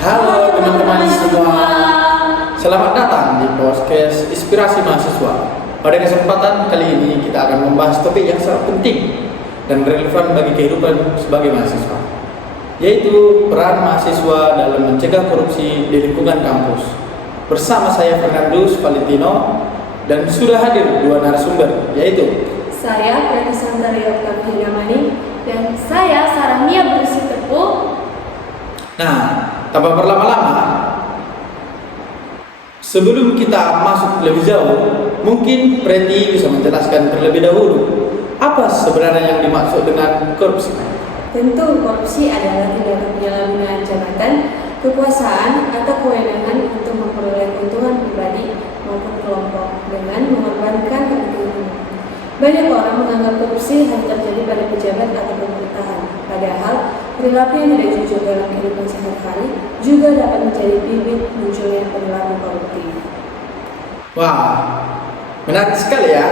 Halo teman-teman semua, selamat datang di podcast Inspirasi Mahasiswa. Pada kesempatan kali ini kita akan membahas topik yang sangat penting dan relevan bagi kehidupan sebagai mahasiswa, yaitu peran mahasiswa dalam mencegah korupsi di lingkungan kampus. Bersama saya Fernandus Valentino dan sudah hadir dua narasumber, yaitu saya Preti Santari Oktavianamani dan saya Sarahnia Berusi Tepu. Nah, tanpa berlama-lama, sebelum kita masuk lebih jauh, mungkin Preti bisa menjelaskan terlebih dahulu apa sebenarnya yang dimaksud dengan korupsi. Tentu korupsi adalah tindakan penyalahgunaan jabatan, kekuasaan, atau kewenangan untuk memperoleh keuntungan pribadi maupun kelompok dengan mengorbankan kepentingan umum. Banyak orang menganggap korupsi hanya terjadi pada pejabat atau pemerintahan, padahal perilaku yang tidak jujur dalam kehidupan sehari-hari juga dapat menjadi bibit munculnya perilaku koruptif. Wah, menarik sekali ya.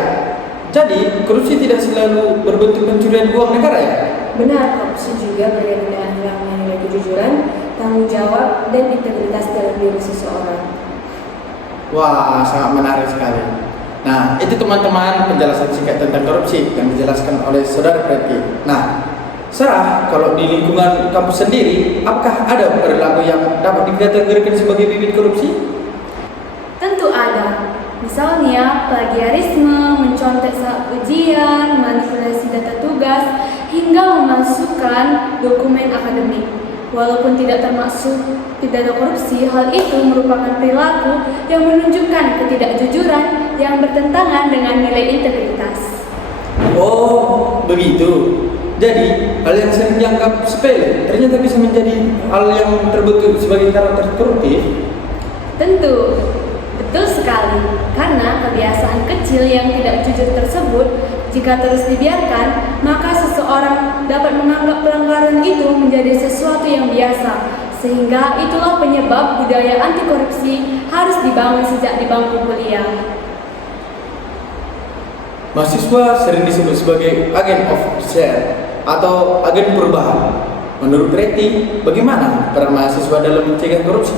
Jadi, korupsi tidak selalu berbentuk pencurian uang negara ya? Benar, korupsi juga berkaitan dengan hilangnya nilai kejujuran, tanggung jawab, dan integritas dalam diri seseorang. Wah, sangat menarik sekali. Nah, itu teman-teman penjelasan singkat tentang korupsi yang dijelaskan oleh Saudara Preti. Nah, Sarah, kalau di lingkungan kampus sendiri, apakah ada perilaku yang dapat dikategorikan sebagai bibit korupsi? Tentu ada. Misalnya, plagiarisme, mencontek saat ujian, manipulasi data tugas, hingga memasukkan dokumen akademik. Walaupun tidak termasuk pidana korupsi, hal itu merupakan perilaku yang menunjukkan ketidakjujuran yang bertentangan dengan nilai integritas. Oh, begitu. Jadi, hal yang sering dianggap sepele ternyata bisa menjadi hal yang terbentuk sebagai karakter koruptif. Tentu, betul sekali. Karena kebiasaan kecil yang tidak jujur tersebut, jika terus dibiarkan, maka seseorang dapat menganggap pelanggaran itu menjadi sesuatu yang biasa. Sehingga itulah penyebab budaya anti korupsi harus dibangun sejak di bangku kuliah. Mahasiswa sering disebut sebagai agen of change atau agen perubahan. Menurut Preti, bagaimana peran mahasiswa dalam mencegah korupsi?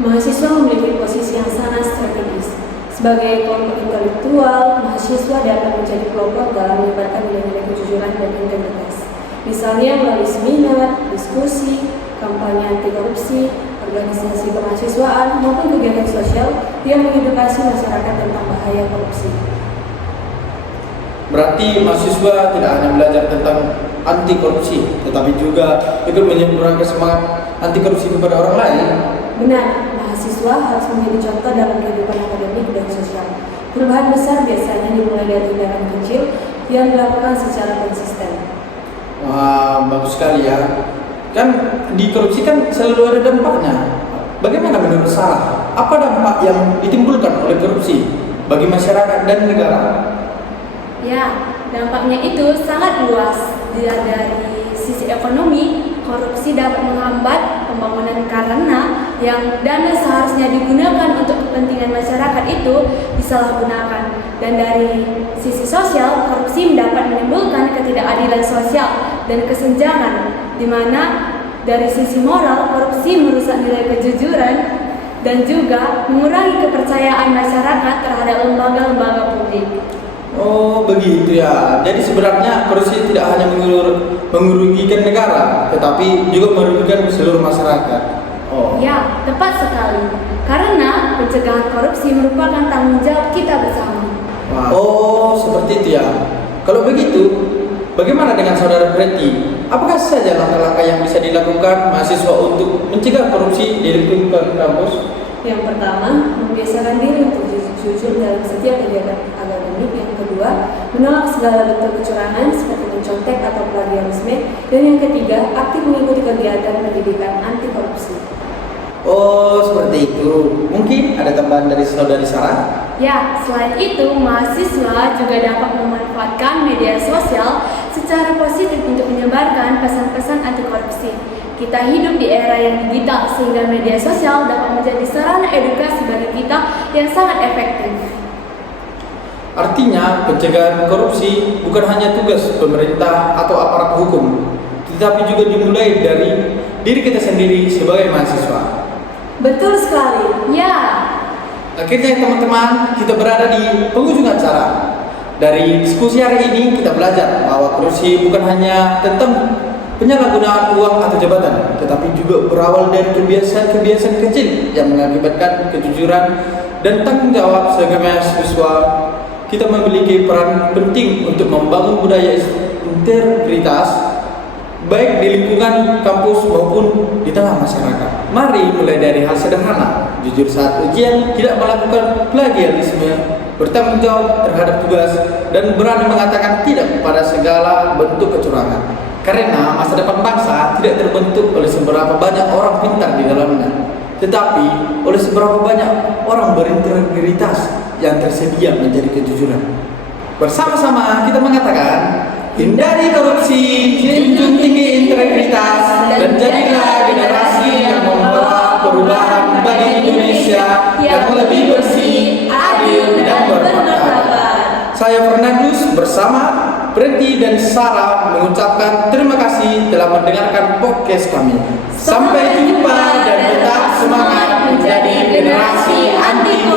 Mahasiswa memiliki posisi yang sangat strategis. Sebagai kelompok intelektual, mahasiswa dapat menjadi kelompok dalam menyebarkan nilai-nilai kejujuran dan integritas. Misalnya melalui seminar, diskusi, kampanye anti korupsi, organisasi kemahasiswaan, maupun kegiatan sosial yang mengedukasi masyarakat tentang bahaya korupsi. Berarti mahasiswa tidak hanya belajar tentang anti korupsi, tetapi juga ikut menyembuhkan semangat anti korupsi kepada orang lain. Benar, mahasiswa harus menjadi contoh dalam kehidupan akademik dan sosial. Perubahan besar biasanya dimulai dari tindakan kecil yang dilakukan secara konsisten. Wah, bagus sekali ya. Kan di korupsi kan selalu ada dampaknya. Bagaimana menurut Sarah? Apa dampak yang ditimbulkan oleh korupsi bagi masyarakat dan negara? Ya, dampaknya itu sangat luas. Dari sisi ekonomi, korupsi dapat menghambat pembangunan karena yang dana seharusnya digunakan untuk kepentingan masyarakat itu disalahgunakan. Dan dari sisi sosial, korupsi dapat menimbulkan ketidakadilan sosial dan kesenjangan, di mana dari sisi moral, korupsi merusak nilai kejujuran dan juga mengurangi kepercayaan masyarakat terhadap lembaga-lembaga publik. Oh, begitu ya. Jadi sebenarnya korupsi tidak hanya merugikan negara, tetapi juga merugikan seluruh masyarakat. Oh. Ya, tepat sekali. Karena pencegahan korupsi merupakan tanggung jawab kita bersama. Wow. Oh, seperti itu ya. Kalau begitu, bagaimana dengan Saudara Preti? Apakah saja langkah-langkah yang bisa dilakukan mahasiswa untuk mencegah korupsi di lingkungan kampus? Yang pertama, membiasakan diri untuk jujur dalam setiap kegiatan akademik. Yang kedua, menolak segala bentuk kecurangan seperti mencontek atau plagiarisme. Dan yang ketiga, aktif mengikuti kegiatan pendidikan anti korupsi. Oh, seperti itu. Mungkin ada tambahan dari Saudari Sarah? Ya, selain itu, mahasiswa juga dapat memanfaatkan media sosial secara positif untuk menyebarkan pesan-pesan anti korupsi. Kita hidup di era yang digital, sehingga media sosial dapat menjadi sarana edukasi bagi kita yang sangat efektif. Artinya, pencegahan korupsi bukan hanya tugas pemerintah atau aparat hukum, tetapi juga dimulai dari diri kita sendiri sebagai mahasiswa. Betul sekali. Ya, Akhirnya teman-teman, kita berada di penghujung acara. Dari diskusi hari ini kita belajar bahwa korupsi bukan hanya tentang penyalahgunaan uang atau jabatan, tetapi juga berawal dari kebiasaan-kebiasaan kecil yang mengakibatkan kejujuran dan tanggung jawab sebagai mahasiswa. Kita memiliki peran penting untuk membangun budaya integritas baik di lingkungan kampus maupun di tengah masyarakat. Mari mulai dari hal sederhana, jujur saat ujian, tidak melakukan plagiarisme, bertanggung jawab terhadap tugas, dan berani mengatakan tidak pada segala bentuk kecurangan. Karena masa depan bangsa tidak terbentuk oleh seberapa banyak orang pintar di dalamnya, tetapi oleh seberapa banyak orang berintegritas yang tersedia menjadi kejujuran. Bersama-sama kita mengatakan, hindari korupsi, junjung tinggi integritas, dan jadilah generasi yang membawa perubahan bagi Indonesia yang lebih bersih, adil, dan bermartabat. Saya Fernandus bersama Preti dan Sarah mengucapkan terima kasih telah mendengarkan podcast kami. Sampai jumpa dan tetap semangat menjadi generasi anti korupsi.